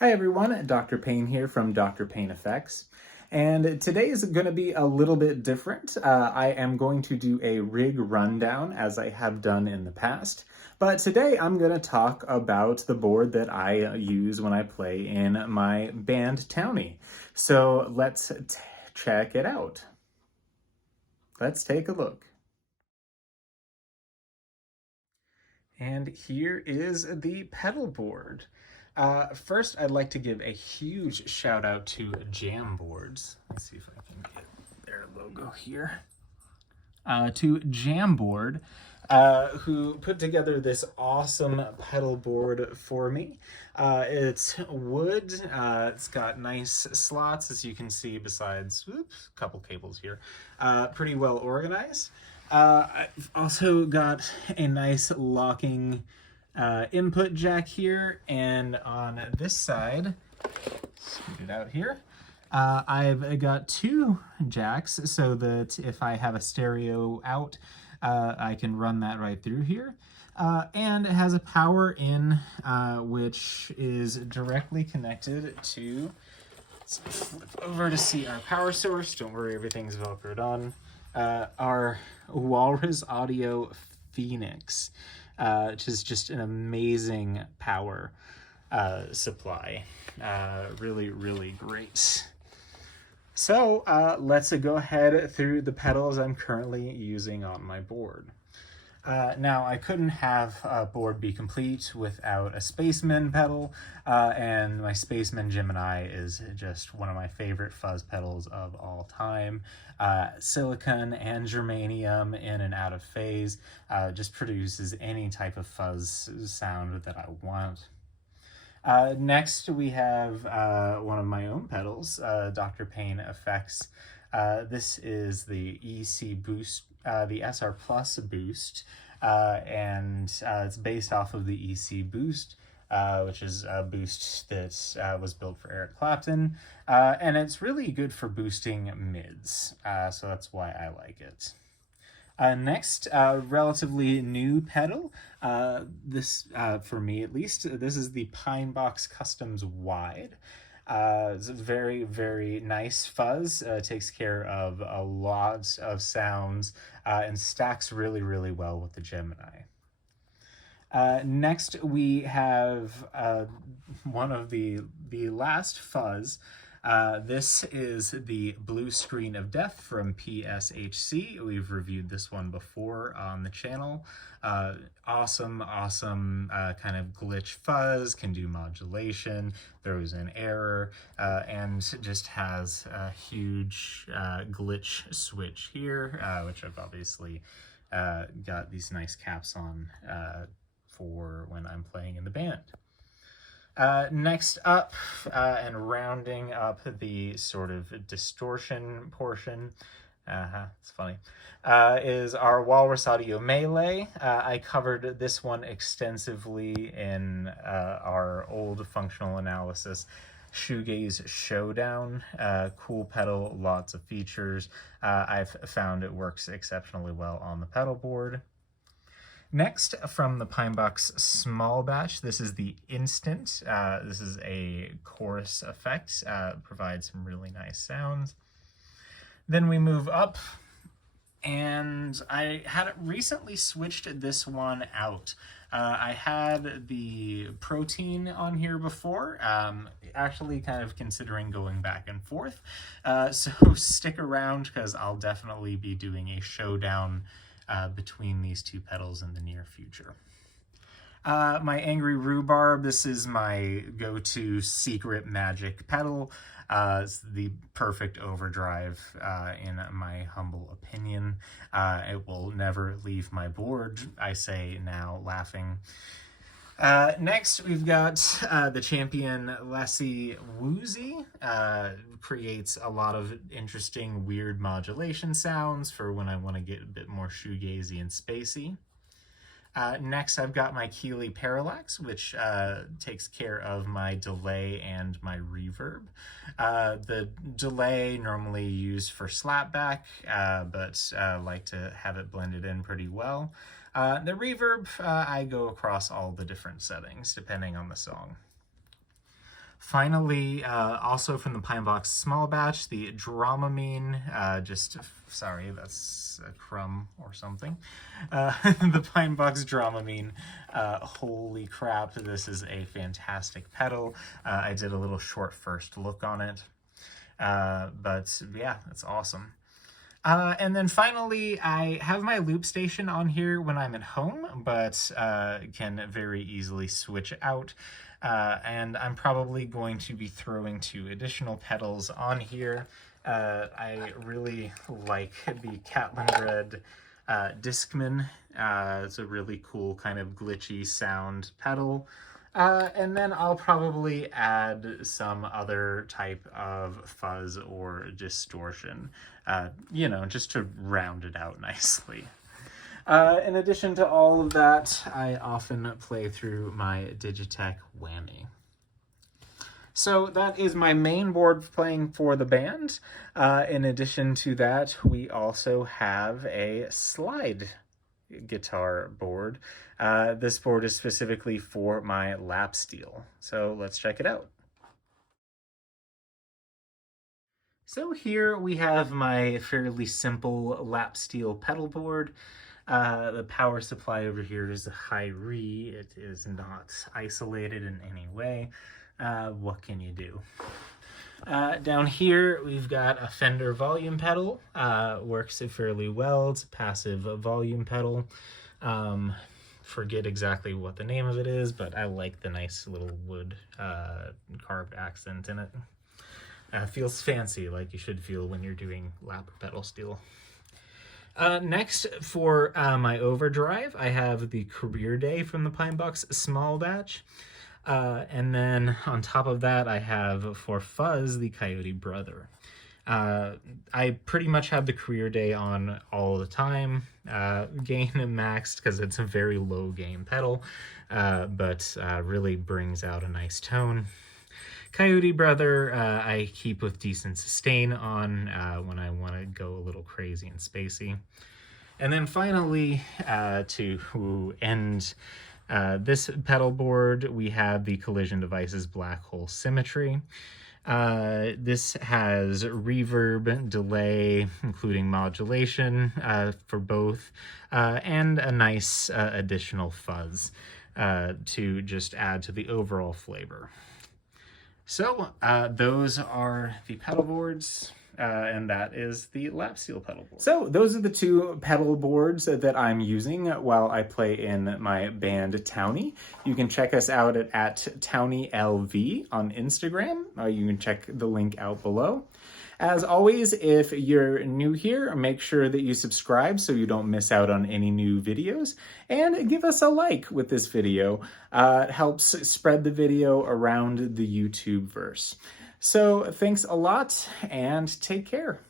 Hi everyone, Dr. Payne here from Dr. Payne Effects. And today is going to be a little bit different. I am going to do a rig rundown as I have done in the past. But today I'm going to talk about the board that I use when I play in my band Townie. So let's check it out. Let's take a look. And here is the pedal board. First, I'd like to give a huge shout out to Jamboards. Let's see if I can get their logo here. To Jamboard, who put together this awesome pedal board for me. It's wood. It's got nice slots, as you can see, besides a couple cables here. Pretty well organized. I've also got a nice locking input jack here, and on this side, scoot it out here, I've got two jacks so that if I have a stereo out, I can run that right through here. And it has a power in, which is directly connected to, let's flip over to see our power source. Don't worry, everything's Velcroed on. Our Walrus Audio Phoenix, which is just an amazing power supply. Really, really great. So let's go ahead through the pedals I'm currently using on my board. Now, I couldn't have a board be complete without a Spaceman pedal, and my Spaceman Gemini is just one of my favorite fuzz pedals of all time. Silicon and germanium in and out of phase, just produces any type of fuzz sound that I want. Next, we have one of my own pedals, Dr. Payne Effects. This is the EC Boost, the SR Plus Boost, and it's based off of the EC Boost, which is a boost that was built for Eric Clapton, and it's really good for boosting mids, so that's why I like it. Next, relatively new pedal. This, for me at least, this is the Pinebox Customs Wide. It's a very, very nice fuzz. Takes care of a lot of sounds and stacks really, really well with the Gemini. Next, we have one of the last fuzz. This is the Blue Screen of Death from PSHC. We've reviewed this one before on the channel. Awesome kind of glitch fuzz, can do modulation, throws in error, and just has a huge glitch switch here, which I've obviously got these nice caps on for when I'm playing in the band. Next up, and rounding up the sort of distortion portion, it's funny, is our Walrus Audio Melee. I covered this one extensively in our old functional analysis Shoegaze Showdown. Cool pedal, lots of features. I've found it works exceptionally well on the pedal board. Next, from the Pinebox Small Batch, this is the Instant. This is a chorus effect, provides some really nice sounds. Then we move up, and I had recently switched this one out. I had the Protein on here before, actually kind of considering going back and forth. So stick around, because I'll definitely be doing a showdown between these two pedals in the near future. My Angry Rhubarb, this is my go-to secret magic pedal. It's the perfect overdrive in my humble opinion. It will never leave my board, I say now laughing. Next, we've got the Champion Lassie Woozy. Creates a lot of interesting, weird modulation sounds for when I want to get a bit more shoegazy and spacey. Next, I've got my Keeley Parallax, which takes care of my delay and my reverb. The delay normally used for slapback, but like to have it blended in pretty well. The reverb, I go across all the different settings depending on the song. Finally, also from the Pine Box small batch, the Dramamine, sorry, that's a crumb or something. The Pine Box Dramamine, holy crap, this is a fantastic pedal. I did a little short first look on it, but yeah, it's awesome. And then finally, I have my loop station on here when I'm at home, but can very easily switch out. And I'm probably going to be throwing 2 additional pedals on here. I really like the Katenkonig Discman. It's a really cool kind of glitchy sound pedal. And then I'll probably add some other type of fuzz or distortion, you know, just to round it out nicely. In addition to all of that, I often play through my Digitech Whammy. So that is my main board playing for the band. In addition to that, we also have a slide guitar board. This board is specifically for my lap steel. So let's check it out. So here we have my fairly simple lap steel pedal board. The power supply over here is a high-re. It is not isolated in any way. What can you do? Down here, we've got a Fender volume pedal. Works fairly well. It's a passive volume pedal. Forget exactly what the name of it is, but I like the nice little wood carved accent in it. Feels fancy, like you should feel when you're doing lap pedal steel. Next, for my overdrive, I have the Career Day from the Pine Box small batch. And then on top of that, I have for fuzz, the Coyote brother. I pretty much have the Career Day on all the time, gain maxed because it's a very low gain pedal, but really brings out a nice tone. Coyote brother, I keep with decent sustain on when I want to go a little crazy and spacey. And then finally, to end this pedal board, we have the Collision Devices Black Hole Symmetry. This has reverb, delay, including modulation for both, and a nice additional fuzz to just add to the overall flavor. So those are the pedal boards, and that is the lap steel pedal board. So those are the 2 pedal boards that I'm using while I play in my band Townie. You can check us out at TownieLV on Instagram. You can check the link out below. As always, if you're new here, make sure that you subscribe so you don't miss out on any new videos, and give us a like with this video. It helps spread the video around the YouTube verse. So thanks a lot, and take care.